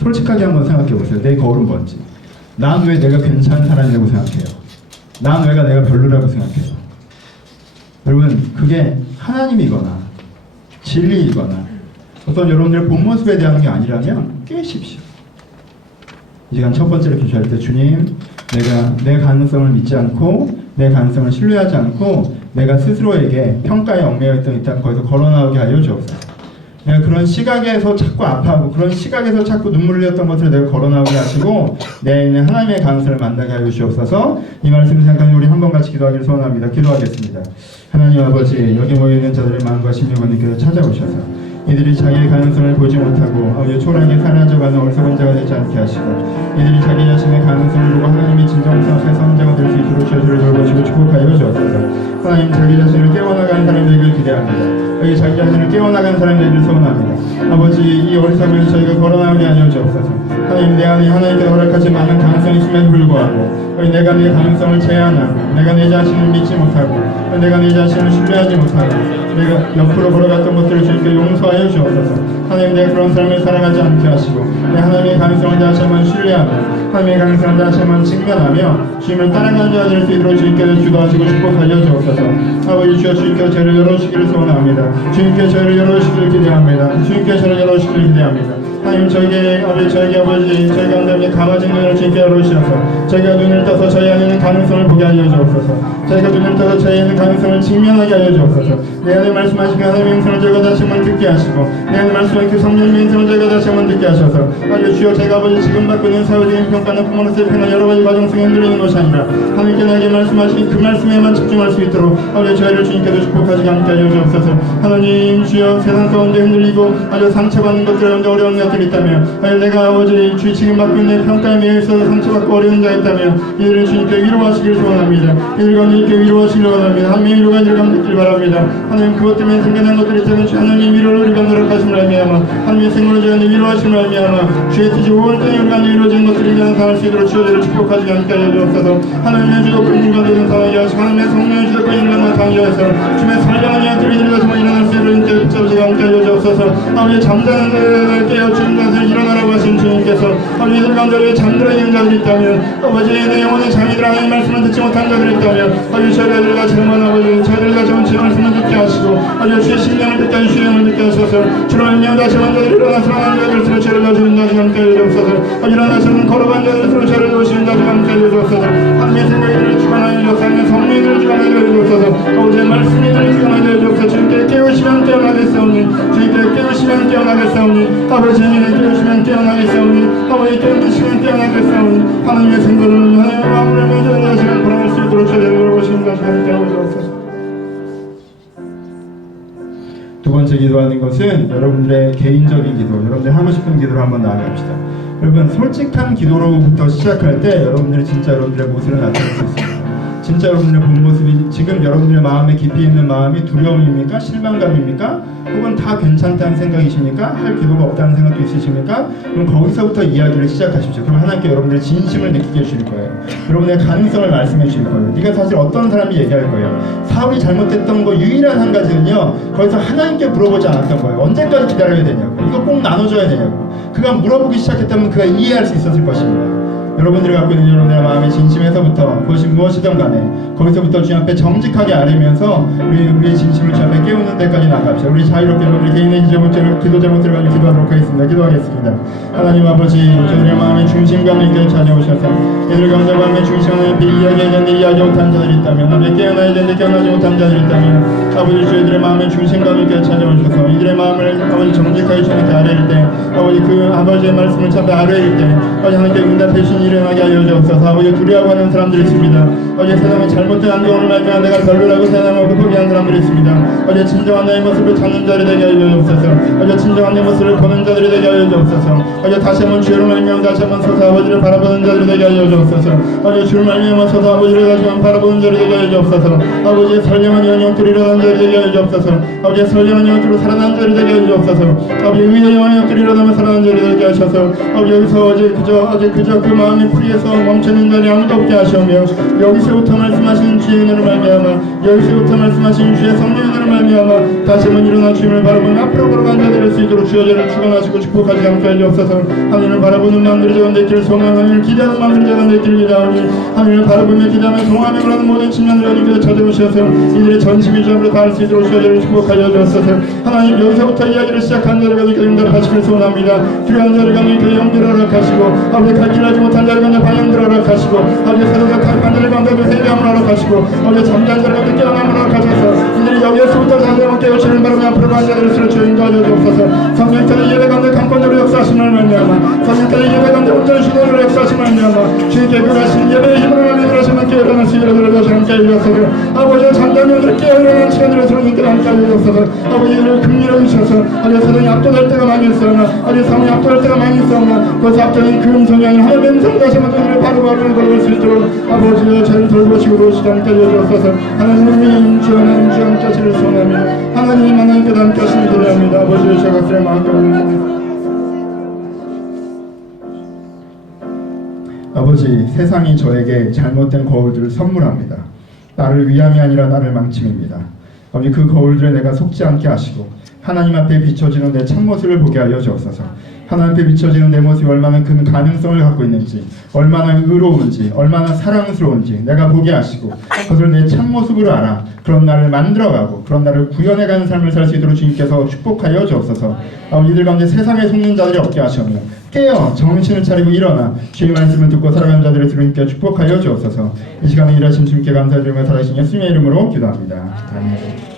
솔직하게 한번 생각해 보세요. 내 거울은 뭔지. 난 왜 내가 괜찮은 사람이라고 생각해요? 난 왜가 내가 별로라고 생각해요? 여러분, 그게 하나님이거나 진리이거나 어떤 여러분들의 본 모습에 대한 게 아니라면 깨십시오. 이 시간 첫 번째로 기도할 때, 주님, 내가 내 가능성을 믿지 않고 내 가능성을 신뢰하지 않고 내가 스스로에게 평가에 얽매여 있던 일단 거기서 걸어나오게 하여 주옵소서. 내가 그런 시각에서 자꾸 아파하고 그런 시각에서 자꾸 눈물을 흘렸던 것을 내가 걸어나오게 하시고 내 안에 있는 하나님의 가능성을 만나게 하여 주옵소서. 이 말씀을 생각하니 우리 한 번 같이 기도하기를 소원합니다. 기도하겠습니다. 하나님 아버지, 여기 모여있는 자들의 마음과 심령님께서 찾아오셔서 이들이 자기의 가능성을 보지 못하고 아버지 초라하게 사라져가는 어리석은 자가 되지 않게 하시고 이들이 자기 자신의 가능성을 보고 하나님의 진정성 앞에 선 자가 될 수 있도록 저희들을 돌보시고 축복하여 주옵소서. 하나님, 자기 자신을 깨워나가는 사람들에게 기대합니다. 여기 자기 자신을 깨워나가는 사람들에게 소원합니다. 아버지, 이 어리석음을 저희가 걸어나오게 하여 주옵소서. 하나님, 내 안에 하나님께서 허락하신 많은 가능성이 있음에도 불구하고 내가 내 가능성을 제한하고 내가 내 자신을 믿지 못하고 내가 내 자신을 신뢰하지 못하고 내가 옆으로 걸어갔던 것들을 주님께 용서하여 주옵소서. 하나님, 내가 그런 삶을 살아가지 않게 하시고 내 하나님의 가능성을 다시 한번 신뢰하며 하나님의 가능성을 다시 한번 직면하며 주님을 따라가는 자가 될 수 있도록 주님께서 주도하시고 축복하여 주옵소서. 아버지, 주여, 주님께서 저희를 열어주시기를 소원합니다. 주님께서 저희를 열어주시기를 기대합니다. 주님께서 저희를 열어주시기를 기대합니다. 하나님, 저에게 아버지, 저희 가운데 감아진 눈을 주님께 열어주셔서 저희가 눈을 떠서 저희 안에 있는 가능성을 보게 하여 주옵소서. 저희가 눈을 떠서 저희 안에 있는 가능성을 직면하게 하여 주옵소서. 내 안에 말씀하시고 하나님의 음성을 저희가 다시 한번 듣게 하시고 내 안에 말씀하신 그 성령님의 음성을 저희가 다시 한번 듣게 하셔서 아버지, 주여, 제가 아버지 지금 받고 있는 사회적인 평가는 부모로서의 평가 여러 가지 과정 속에 흔들리는 것이 아니라 하나님께 나에게 말씀하신 그 말씀에만 집중할 수 있도록 아버지, 저희를 주님께서 축복하시게 함께 하여 주옵소서. 하나님, 주여, 세상 가운데 흔들리고 아주 상처받는 것들 가운데 어려운 것들이 있다면 내가 아버지 주 지금 받고 있는 평가에 매여 있어서 상처받고 어려운 자 있다면 이들을 주님께 위로하시길 소원합니다. 이들 가운데 이렇게 위로하시길 원합니다. 하나님의 위로가 이들 가운데 있길 바랍니다. 하나님, 그것 때문에 생겨난 것들이 있다면 주 하나님 위로를 우리가 노력하심을 알미하마 하나님의 생물을 저희는 위로하심을 알미하마 주의 뜻이 온전히 우리 가운데 이루어진 것들이 나타날 수 있도록 주여들을 축복하시게 함께 하여 주옵소서. 하나님의 주도권 인간 되는 상황이 하시고 하나님의 성령의 주도권 인간만 강요해서 주의 살려하며 들이들이 다시마 일어날 수 있도록 인께 붙잡으시게 함께 하여 주옵소서. 아버지, 잠자는 자를 깨우치는 자들 일어나라고 하신 주님께서 아버지, 이들 가운데 잠들어 있는 자들이 있다면 아버지, 내 영혼의 잠이들 하나님의 말씀을 듣지 못한 자들이 있다면 아버지, 저희들 같이 한번 아버지, 저희들 같이 한번 제 말씀을 듣게 하시고 아버지, 주의 심령을 듣게 하시고 주의 영을 듣게 하셔서 주로 인하여 다시 한번 저희들 일어나서 하나님 자들을 저희를 넣어주는 자들 함께 해주옵소서. 일어나서는 걸어간 자들을 저희를 넣으시는 자들 함께 해주옵소서. 하나님의 생각이들을 주관하여 주옵소서. 성령이들을 주관하여 주옵소서. 아버지, 말씀이들을 주관하여 주옵소서. 주님께 깨우시면 깨어나겠사오니 주님께 깨우시면 깨어나겠사오니 아버지, 깨우시면 깨어나겠사오니 아버지, 깨우시면 깨어나겠사오니 하나님의 생각을 하나님의 마음을 맺어 하시면 보낼 수 있도록 저희를 열어보시는 자들 함께 하여 주옵소서. 두 번째 기도하는 것은 여러분들의 개인적인 기도, 여러분들이 하고 싶은 기도를 한번 나아갑시다. 여러분, 솔직한 기도로부터 시작할 때 여러분들이 진짜 여러분들의 모습을 나타낼 수 있습니다. 진짜 여러분들의 본 모습이 지금 여러분들의 마음에 깊이 있는 마음이 두려움입니까? 실망감입니까? 혹은 다 괜찮다는 생각이십니까? 할 기도가 없다는 생각도 있으십니까? 그럼 거기서부터 이야기를 시작하십시오. 그럼 하나님께 여러분들의 진심을 느끼게 해주실 거예요. 여러분의 가능성을 말씀해 주실 거예요. 네가 사실 어떤 사람이 얘기할 거예요. 사울이 잘못했던 거 유일한 한 가지는요, 거기서 하나님께 물어보지 않았던 거예요. 언제까지 기다려야 되냐고, 이거 꼭 나눠줘야 되냐고. 그가 물어보기 시작했다면 그가 이해할 수 있었을 것입니다. 여러분들이 갖고 있는 여러분들의 마음의 진심에서부터 그것이 무엇이든 간에 거기서부터 주님 앞에 정직하게 아뢰면서 우리의 진심을 주님 앞에 깨우는 데까지 나갑시다. 우리 자유롭게 우리 개인의 기도 제목들을 가지고 기도하도록 하겠습니다. 기도하겠습니다. 하나님 아버지, 저들의 마음의 중심감을 있게 찾아오셔서 이들 가운데 마음의 중심을 앞에 이야기해야 되는데 이야기 못한 자들이 있다면, 아버지 깨어나야 되는데 깨어나지 못한 자들이 있다면, 아버지 저희들의 마음의 중심감을 있게 찾아오셔서 이들의 마음을 아버지 정직하게 주님께 아뢰일 때, 아버지 그 아버지의 말씀을 참에 아뢰일 때, 아버지 하나님께 응답해 주신 일어나게 하여 주옵소서. 아버지 두려워하는 사람들이 있습니다. 아버지 세상에 잘못된 안경을 말미암아 내가 별로라고 생각하고 포기하는 사람들이 있습니다. 아버지 진정한 내 모습을 찾는 자들이 되게 하여 주옵소서. 아버지 진정한 내 모습을 보는 자들이 되게 하여 주옵소서. 아버지 다시 한번 주를 말미암아 다시 한번 서서 아버지를 바라보는 자들이 되게 하여 주옵소서. 아버지 주를 말미암아 서서 아버지를 다시 한번 바라보는 자들이 되게 하여 주옵소서. 아버지의 선량한 영역들이 일어난 자들이 되게 하여 주옵소서. 아버지의 선량한 영역들로 살아난 자들이 되게 하여 주옵소서. 아버지 의의 영역들이 일어나며 살아난 자들이 되게 하셔서 아버지 여기서 어제 그저 그 마음의 풀이에서 멈추는 자리 아무도 없게 하시며 여기서부터 말씀하시는 주의 은혜를 말미암아 여기서부터 말씀하시는 주의 성령의 은혜를 말미암아 다시 한번 일어나 주님을 바라보는 앞으로 걸어간 자들이 될 수 있도록 주여 저를 축원하시고 축복하지 않게 하여 주옵소서. 하늘을 바라보는 마음들이 저가운데 있기를 소망하며 하늘을 기대하는 마음들이 저가운데 있기를 기대하오니 하늘을 바라보며 기대하며 소망하며 그러는 모든 측면들을 하나님께서 찾아오셔서 이들의 전심이 주앞으로 닿을 수 있도록 주여 저를 축복하여 주옵소서. 하나님 여기서부터 이야기를 시작한 자를 가지고 응답하시길 소원합니다. 필요한 자를 가지고 영들을 허락하시고 아버지 갈 길을 알지 못한 자를 가지고 방향들을 허락하시고 아버지 세상에 탈한 자를 가지고 회개함을 허락하시고 아버지 잠잔 자를 가지고 깨어남을 허락하셔서 이들이 여기에서부터 다시 한번 깨우치는 바람에 앞으로 간 자들을 주여 인도하여 주옵소서. 성령께서 예배 가운데 강권으로 역사하심을 말미암아 성령께서 예배 가운데 온전히 주도로 역사하심을 말미암아 주님께 그하신 예배의 힘으로 하나님을 깨어나는 시간을 다시 함께 해주옵소서. 아버지와 잠잠면들을 깨어나는 시간으로 주님께 함께 해주옵소서. 아버지를 긍휼히 주셔서 아버지 세상이 압도될 때가 많이 있어나 아버지 상황이 압도될 때가 많이 있어나 그것이 압도된 그 음성이 아닌 하나님의 음성을 다시 한번 그들을 바로바로 걸을 수 있도록 아버지여 저를 돌보시고 도우시게 함께 해주옵소서. 하나님의 주 하나님 주 함께 하시길 소원하며 하나님께서 함께 하시길 기대합니다. 아버지의 저각들의 마음과 아버지 세상이 저에게 잘못된 거울들을 선물합니다. 나를 위함이 아니라 나를 망침입니다. 아버지 그 거울들에 내가 속지 않게 하시고 하나님 앞에 비춰지는 내 참모습을 보게 하여 주옵소서. 하나님 앞에 비춰지는 내 모습이 얼마나 큰 가능성을 갖고 있는지, 얼마나 의로운지, 얼마나 사랑스러운지 내가 보게 하시고 그것을 내 참모습으로 알아 그런 나를 만들어가고 그런 나를 구현해가는 삶을 살 수 있도록 주님께서 축복하여 주옵소서. 아버지들 가운데 세상에 속는 자들이 없게 하시며 깨어 정신을 차리고 일어나 주의 말씀을 듣고 살아가는 자들의 주님께 축복하여 주옵소서. 이 시간에 일하신 주님께 감사드리며 살아계신 예수님의 이름으로 기도합니다. 아멘.